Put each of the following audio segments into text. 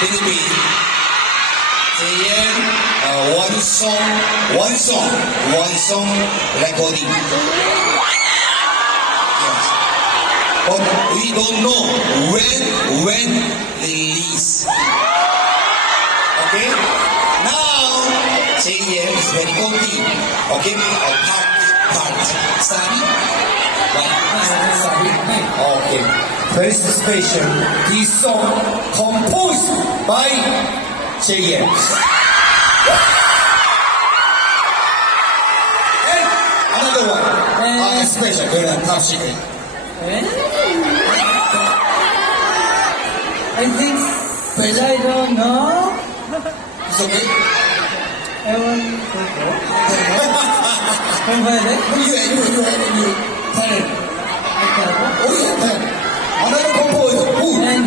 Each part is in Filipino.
Philippines. JM, one song recording. Yes. But we don't know when release. Okay? Now, JM is very OT. Okay? Part. Study? Study? Okay. First station, this song composed by JM. And another one, special, top secret. I think, but I don't know. It's okay? Ewan ko po. Kung pwede? You tell. Oh yeah, tell. Another composer. Who? And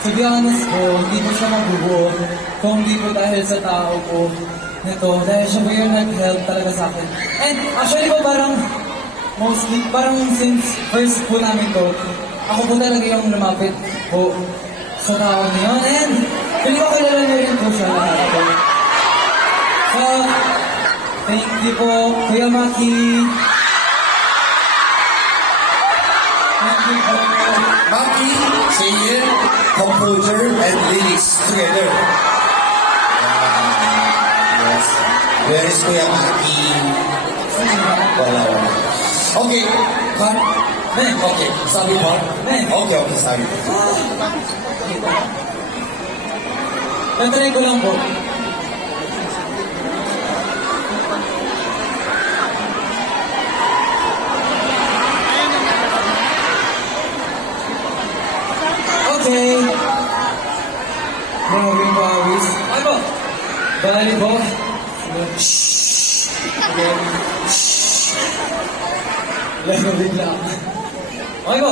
to be honest po, hindi po siya mabubuo kung hindi po dahil sa tao po nito. Dahil siya po yung nag-help talaga sa akin. And actually po parang mostly, parang since first po namin to, ako po talaga yung lumapit po sa tao na yun. And feeling ko kilala niyo rin po siya lahat po. So, thank you po, Kuya Maki. Thank you po. Maki, singer, composer, and lyrics together. Yes. Where is Kuya Maki? Wala. Okay. Cut. Okay. Sabi po? Okay, sabi po. Tantry ko lang po. Okay. Maraming bawis. Ano? Bali po. Shhh. Okay. Shhh. Lang bigla. Okay po.